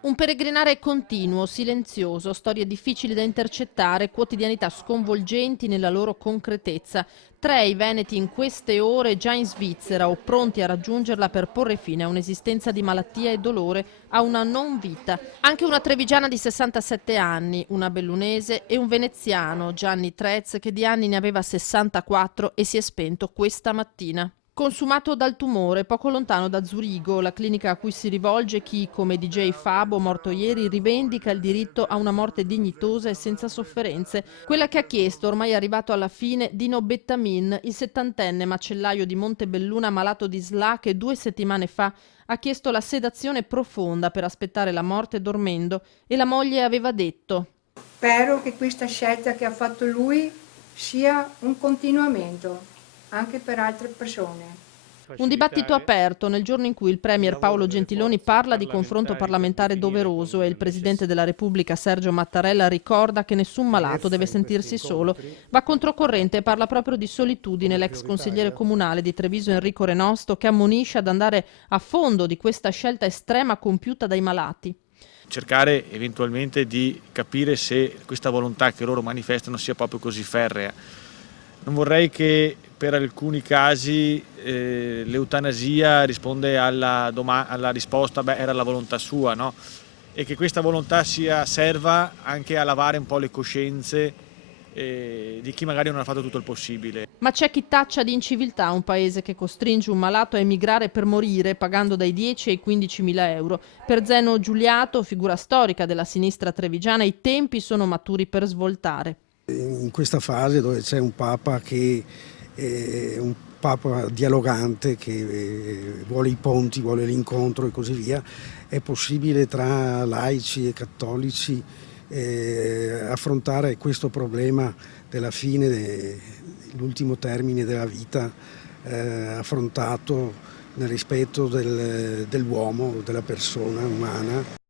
Un peregrinare continuo, silenzioso, storie difficili da intercettare, quotidianità sconvolgenti nella loro concretezza. 3 i veneti in queste ore già in Svizzera o pronti a raggiungerla per porre fine a un'esistenza di malattia e dolore, a una non vita. Anche una trevigiana di 67 anni, una bellunese e un veneziano, Gianni Trez, che di anni ne aveva 64 e si è spento questa mattina. Consumato dal tumore, poco lontano da Zurigo, la clinica a cui si rivolge chi, come DJ Fabo, morto ieri, rivendica il diritto a una morte dignitosa e senza sofferenze. Quella che ha chiesto, ormai arrivato alla fine, Dino Bettamin, il 70enne macellaio di Montebelluna malato di SLA che 2 settimane fa ha chiesto la sedazione profonda per aspettare la morte dormendo e la moglie aveva detto: Spero che questa scelta che ha fatto lui sia un continuamento anche per altre persone. Un dibattito aperto nel giorno in cui il premier Paolo Gentiloni parla di confronto parlamentare doveroso e il presidente della Repubblica Sergio Mattarella ricorda che nessun malato deve sentirsi solo. Va controcorrente e parla proprio di solitudine l'ex consigliere comunale di Treviso Enrico Renosto, che ammonisce ad andare a fondo di questa scelta estrema compiuta dai malati. Cercare eventualmente di capire se questa volontà che loro manifestano sia proprio così ferrea. Non vorrei che per alcuni casi l'eutanasia risponde alla risposta era la volontà sua, no? E che questa volontà serva anche a lavare un po' le coscienze di chi magari non ha fatto tutto il possibile. Ma c'è chi taccia di inciviltà un paese che costringe un malato a emigrare per morire pagando dai 10 ai 15.000 euro. Per Zeno Giuliato, figura storica della sinistra trevigiana, i tempi sono maturi per svoltare. In questa fase dove c'è un Papa che è un Papa dialogante, che vuole i ponti, vuole l'incontro e così via, è possibile tra laici e cattolici affrontare questo problema della fine, l'ultimo termine della vita affrontato nel rispetto dell'uomo, della persona umana.